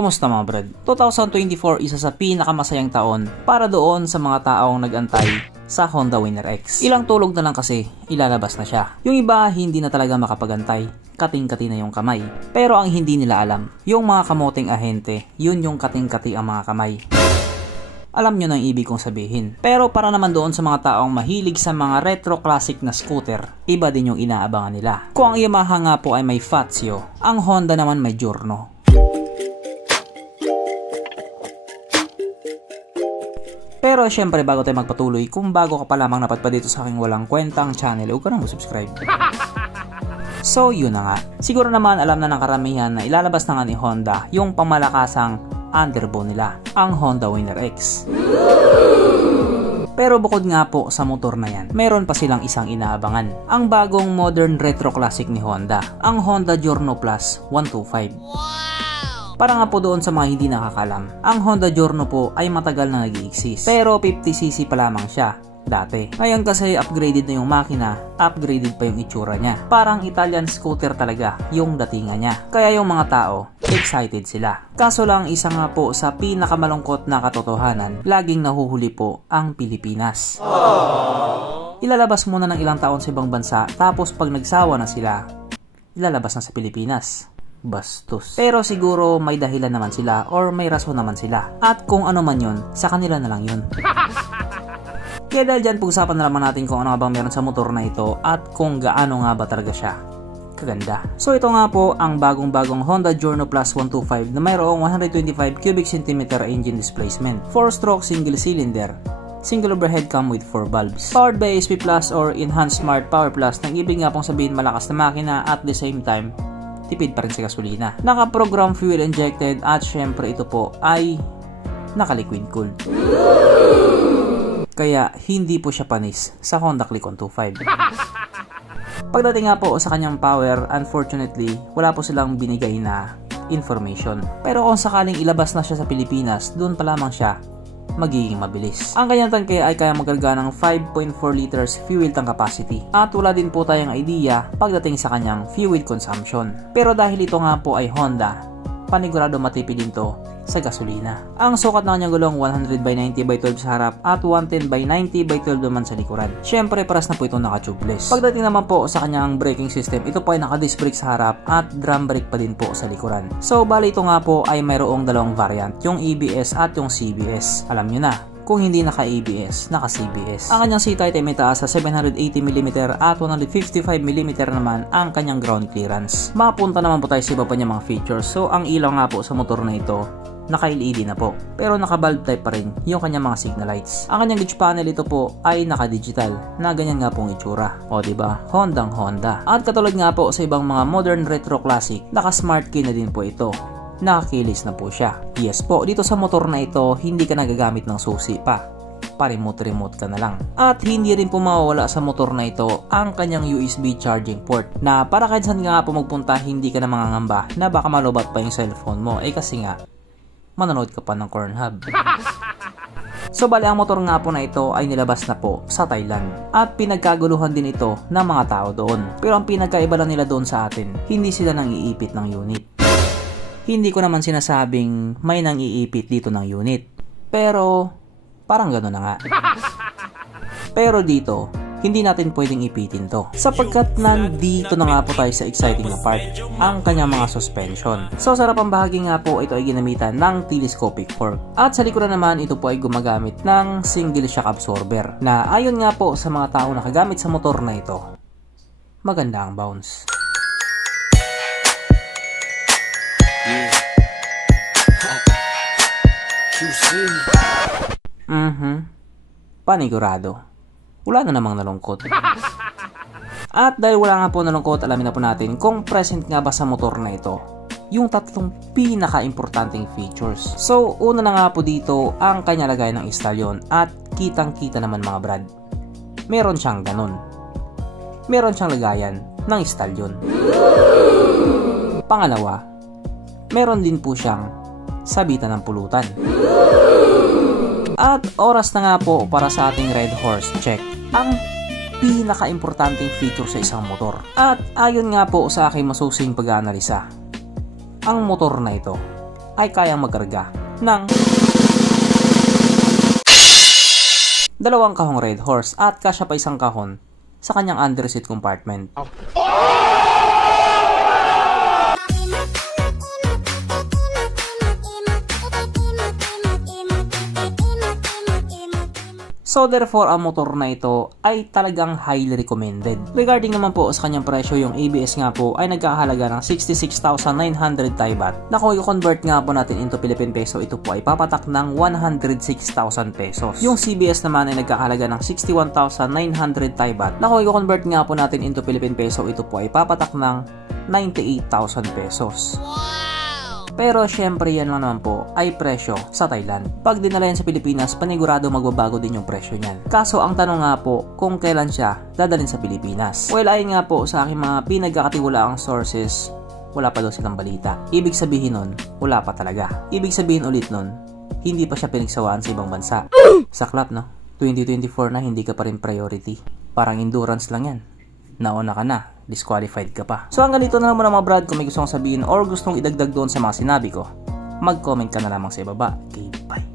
Kumusta mga brad? 2024 isa sa pinakamasayang taon para doon sa mga taong nag-antay sa Honda Winner X. Ilang tulog na lang kasi ilalabas na siya. Yung iba hindi na talaga makapagantay. Kating-kati na yung kamay. Pero ang hindi nila alam, yung mga kamoting ahente, yun yung kating-kati ang mga kamay. Alam nyo na ang ibig kong sabihin. Pero para naman doon sa mga taong mahilig sa mga retro classic na scooter, iba din yung inaabangan nila. Kung ang Yamaha nga po ay may Fazio, ang Honda naman may Giorno. Pero syempre bago tayo magpatuloy, kung bago ka pa lamang napadpad dito sa aking walang kwentang channel, huwag ka nang subscribe. So yun na nga, siguro naman alam na ng karamihan na ilalabas na nga ni Honda yung pamalakasang underbone nila, ang Honda Winner X. Pero bukod nga po sa motor na yan, meron pa silang isang inaabangan, ang bagong modern retro classic ni Honda, ang Honda Giorno Plus 125. Para nga po doon sa mga hindi nakakalam, ang Honda Giorno po ay matagal na nag-i-exist. Pero 50cc pa lamang siya dati. Ngayon kasi upgraded na yung makina, upgraded pa yung itsura niya. Parang Italian scooter talaga yung datingan niya. Kaya yung mga tao, excited sila. Kaso lang isa nga po sa pinakamalungkot na katotohanan, laging nahuhuli po ang Pilipinas. Ilalabas muna ng ilang taon sa ibang bansa, tapos pag nagsawa na sila, ilalabas na sa Pilipinas. Bastos. Pero siguro may dahilan naman sila or may rason naman sila. At kung ano man yun, sa kanila na lang yun. Kaya dahil dyan, pag-usapan na naman natin kung ano nga bang meron sa motor na ito at kung gaano nga ba talaga siya kaganda. So ito nga po ang bagong-bagong Honda Giorno Plus 125 na mayroong 125 cubic centimeter engine displacement, 4-stroke single cylinder, single overhead cam with 4 bulbs, powered by SP Plus or Enhanced Smart Power Plus, nang ibig nga pong sabihin malakas na makina at the same time tipid pa rin sa gasolina. Naka-program fuel injected at syempre ito po ay naka-liquid cooled. Kaya hindi po siya panis sa Honda Click 125. Pagdating nga po sa kanyang power, unfortunately, wala po silang binigay na information. Pero kung sakaling ilabas na siya sa Pilipinas, doon pa lamang siya magiging mabilis. Ang kanyang tangke ay kaya magkarga ng 5.4 liters fuel tank capacity at wala din po tayong idea pagdating sa kanyang fuel consumption. Pero dahil ito nga po ay Honda, panigurado matipid din to sa gasolina. Ang sukat ng kanyang gulong 100/90/12 sa harap at 110/90/12 naman sa likuran. Syempre paras na po ito naka-tubeless. Pagdating naman po sa kanyang braking system, ito po ay naka-disc brake sa harap at drum brake pa din po sa likuran. So bali ito nga po ay mayroong dalawang variant, yung ABS at yung CBS. Alam nyo na, kung hindi naka-ABS, naka-CBS. Ang kanyang seat height ay may taas sa 780mm at 155mm naman ang kanyang ground clearance. Mapunta naman po tayo sa iba pa niya mga features. So ang ilaw nga po sa motor na ito, naka-LED na po. Pero naka-bulb type pa rin yung kanyang mga signal lights. Ang kanyang gauge panel ito po ay naka-digital na ganyan nga pong itsura. O diba? Hondang Honda. At katulad nga po sa ibang mga modern retro classic, naka-smart key na din po ito. Nakakilis na po siya. Yes po, dito sa motor na ito, hindi ka nagagamit ng susi pa. Pa-remote ka na lang. At hindi rin po mawawala sa motor na ito ang kanyang USB charging port na para kahit saan nga po magpunta, hindi ka na mangangamba na baka malubat pa yung cellphone mo. Kasi nga, manonood ka pa ng Cornhub. So bali ang motor nga po na ito ay nilabas na po sa Thailand at pinagkaguluhan din ito ng mga tao doon. Pero ang pinagkaiba lang nila doon sa atin, hindi sila nang iipit ng unit. Hindi ko naman sinasabing may nang iipit dito ng unit, pero parang gano'n na nga. Pero dito, hindi natin pwedeng ipitin to sapagkat nandito na nga po tayo sa exciting na part, ang kanyang mga suspension. So sa harapang bahagi nga po, ito ay ginamitan ng telescopic fork at sa likuran naman ito po ay gumagamit ng single shock absorber na ayon nga po sa mga tao nakagamit sa motor na ito, maganda ang bounce. Panigurado. Wala na namang nalungkot. At dahil wala nga po nalungkot, alamin na po natin kung present nga ba sa motor na ito yung tatlong pinaka-importanting features. So, una na nga po dito ang kanya lagay ng istalyon at kitang-kita naman mga brad. Meron siyang ganun. Meron siyang lagayan ng istalyon. Pangalawa, meron din po siyang sabitan ng pulutan. At oras na nga po para sa ating Red Horse check, ang pinaka-importanting feature sa isang motor. At ayon nga po sa aking masusing pag-aanalisa, ang motor na ito ay kayang magkarga ng 2 kahong Red Horse at kasya pa isang kahon sa kanyang underseat compartment. So therefore, ang motor na ito ay talagang highly recommended. Regarding naman po sa kanyang presyo, yung ABS nga po ay nagkakahalaga ng 66,900 Thai baht. Na kung i-convert nga po natin into Philippine peso, ito po ay papatak ng 106,000 pesos. Yung CBS naman ay nagkakahalaga ng 61,900 Thai baht. Na kung i-convert nga po natin into Philippine peso, ito po ay papatak ng 98,000 pesos. Pero syempre yan lang naman po ay presyo sa Thailand. Pag dinala yan sa Pilipinas, panigurado magbabago din yung presyo niyan. Kaso ang tanong nga po kung kailan siya dadalhin sa Pilipinas. Well, ayon nga po sa aking mga pinagkakatiwalaang sources, wala pa daw silang balita. Ibig sabihin nun, wala pa talaga. Ibig sabihin ulit nun, hindi pa siya pinagsawaan sa ibang bansa. Saklap, no? 2024 na, hindi ka pa rin priority. Parang endurance lang yan. Nauna ka na, disqualified ka pa. So hanggang dito na lang muna mga brad. Kung may gusto kong sabihin or gustong idagdag doon sa mga sinabi ko, mag-comment ka na lamang sa ibaba. Okay, bye.